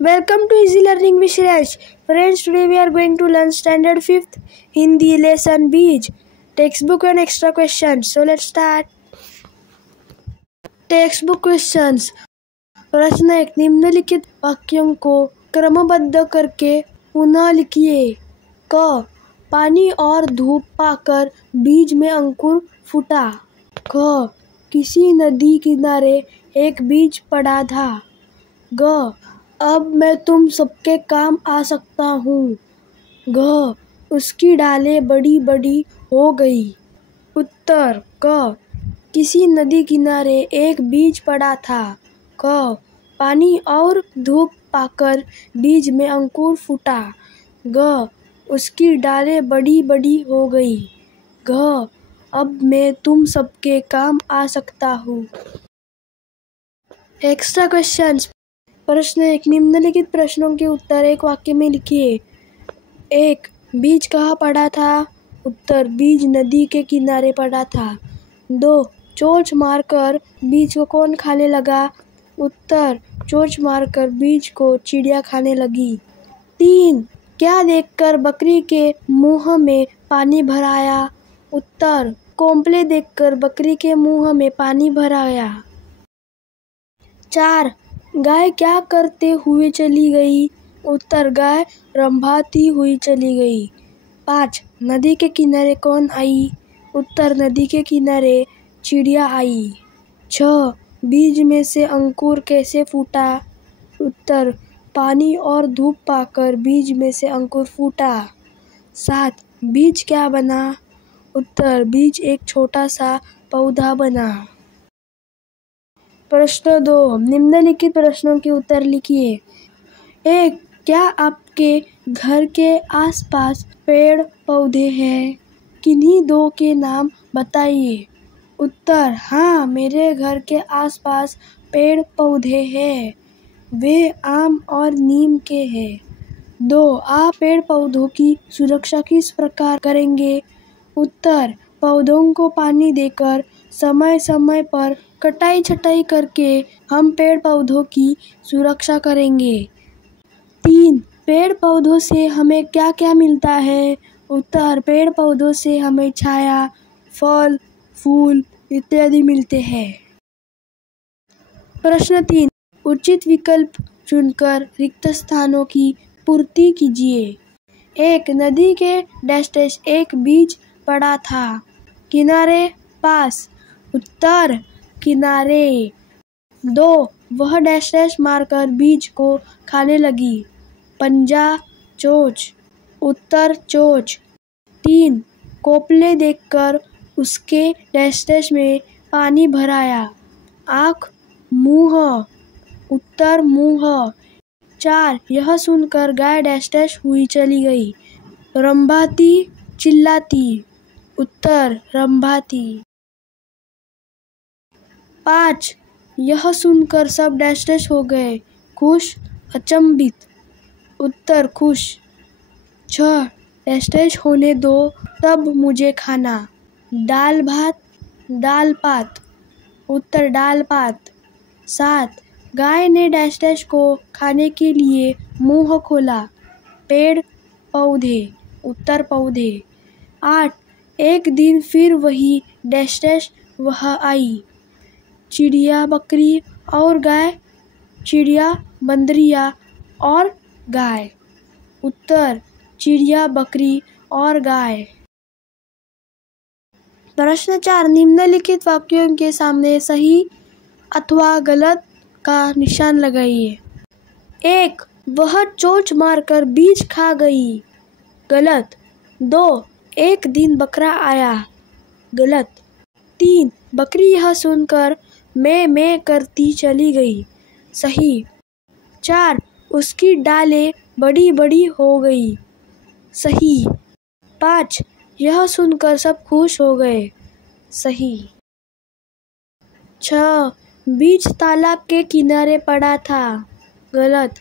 Welcome to Easy Learning with Shreyash. Friends, today we are going to learn Standard 5th Hindi lesson Beej, textbook and extra questions. So let's start. Textbook questions. प्रश्न 1. निम्नलिखित वाक्यों को क्रमबद्ध करके पुनः लिखिए. क. पानी और धूप पाकर बीज में अंकुर फूटा. ख. किसी नदी किनारे एक बीज पड़ा था. ग. अब मैं तुम सबके काम आ सकता हूँ. घ. उसकी डालें बड़ी बड़ी हो गई. उत्तर. क. किसी नदी किनारे एक बीज पड़ा था. क. पानी और धूप पाकर बीज में अंकुर फूटा. ग. उसकी डालें बड़ी बड़ी हो गई. घ. अब मैं तुम सबके काम आ सकता हूँ. Extra questions. प्रश्न 1. निम्नलिखित प्रश्नों के उत्तर एक वाक्य में लिखिए. 1. बीज कहाँ पड़ा था. उत्तर. बीज नदी के किनारे पड़ा था. 2. चोंच मारकर बीज को कौन खाने लगा. उत्तर. चोंच मारकर बीज को चिड़िया खाने लगी. 3. क्या देखकर बकरी के मुंह में पानी भर आया. उत्तर. कोंपले देखकर बकरी के मुंह में पानी भर आया. 4. गाय क्या करते हुए चली गई. उत्तर. गाय रंभाती हुई चली गई. 5. नदी के किनारे कौन आई. उत्तर. नदी के किनारे चिड़िया आई. 6. बीज में से अंकुर कैसे फूटा. उत्तर. पानी और धूप पाकर बीज में से अंकुर फूटा. 7. बीज क्या बना. उत्तर. बीज एक छोटा सा पौधा बना. प्रश्न 2. निम्नलिखित प्रश्नों के उत्तर लिखिए. 1. क्या आपके घर के आसपास पेड़ पौधे हैं. किन्हीं 2 के नाम बताइए. उत्तर. हाँ, मेरे घर के आसपास पेड़ पौधे हैं. वे आम और नीम के हैं. 2. आप पेड़ पौधों की सुरक्षा किस प्रकार करेंगे. उत्तर. पौधों को पानी देकर समय समय पर कटाई छटाई करके हम पेड़ पौधों की सुरक्षा करेंगे. 3. पेड़ पौधों से हमें क्या क्या मिलता है. उत्तर. पेड़ पौधों से हमें छाया, फल, फूल इत्यादि मिलते हैं. प्रश्न 3. उचित विकल्प चुनकर रिक्त स्थानों की पूर्ति कीजिए. 1. नदी के डैश डैश एक बीज पड़ा था. किनारे पास. उत्तर. किनारे. 2. वह डैश डैश मारकर बीज को खाने लगी. पंजा, चोंच. उत्तर. चोंच. 3. कोपले देखकर उसके डैश डैश में पानी भर आया. आँख, मुँह. उत्तर. मुँह. 4. यह सुनकर गाय डैश डैश हुई चली गई. रंभाती, चिल्लाती. उत्तर. रंभाती. 5. यह सुनकर सब डैश डैश हो गए. खुश, अचंभित. उत्तर. खुश. 6. डैश डैश होने दो, तब मुझे खाना. दाल भात, दाल पात. उत्तर. दाल पात. 7. गाय ने डैश डैश को खाने के लिए मुंह खोला. पेड़ पौधे. उत्तर. पौधे. 8. एक दिन फिर वही डैश डैश वह आई. चिड़िया, बकरी और गाय. चिड़िया, बंदरिया और गाय. उत्तर. चिड़िया, बकरी और गाय. प्रश्न 4. निम्नलिखित वाक्यों के सामने सही अथवा गलत का निशान लगाइए. 1. वह चोंच मारकर बीज खा गई. गलत. 2. एक दिन बकरा आया. गलत. 3. बकरी यह सुनकर मैं करती चली गई. सही. 4. उसकी डालें बड़ी बड़ी हो गई. सही. 5. यह सुनकर सब खुश हो गए. सही. 6. बीज तालाब के किनारे पड़ा था. गलत.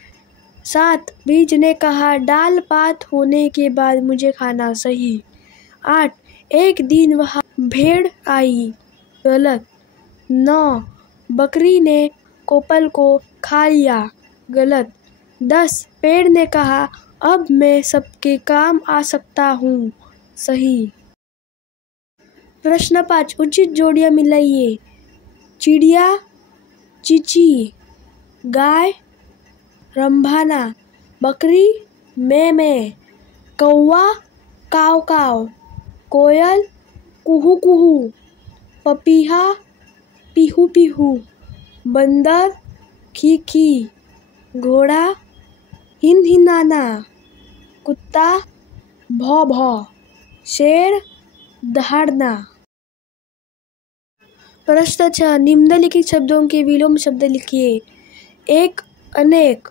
7. बीज ने कहा दाल पात होने के बाद मुझे खाना. सही. 8. एक दिन वहाँ भेड़ आई. गलत. 9. बकरी ने कोपल को खा लिया. गलत. 10. पेड़ ने कहा, अब मैं सबके काम आ सकता हूँ। सही। प्रश्न 5. उचित जोड़ियां मिलाइए। चिड़िया चींची, गाय रंभाना, बकरी मैं, कौवा काव काव, कोयल कुहू कुहू, पपीहा पीहू पीहू, बंदर खी खी, घोड़ा हिनहिनाना, कुत्ता भौ भौ, शेर दहाड़ना। प्रश्न 6. निम्नलिखित शब्दों के विलोम शब्द लिखिए। एक अनेक,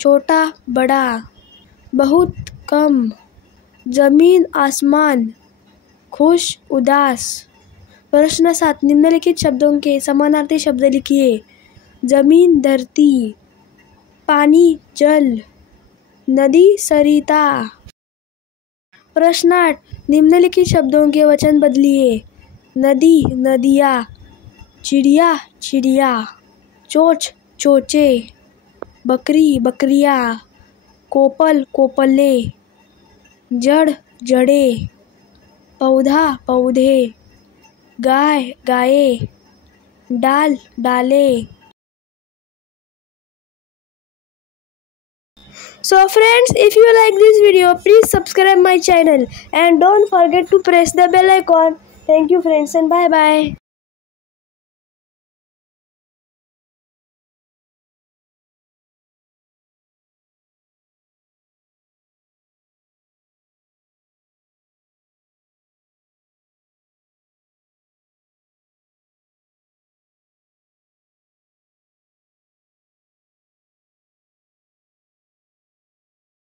छोटा बड़ा, बहुत कम, जमीन आसमान, खुश उदास। प्रश्न 7. निम्नलिखित शब्दों के समानार्थी शब्द लिखिए। जमीन धरती, पानी जल, नदी सरिता। प्रश्न 8. निम्नलिखित शब्दों के वचन बदलिए। नदी नदिया, चिड़िया चिड़िया, चोंच चोंचे, बकरी बकरियाँ, कोपल कोपले, जड़ जड़े, पौधा पौधे, गाय गाये, डाल डाले। So friends, if you like this video, please subscribe my channel and don't forget to press the bell icon. Thank you friends and bye bye.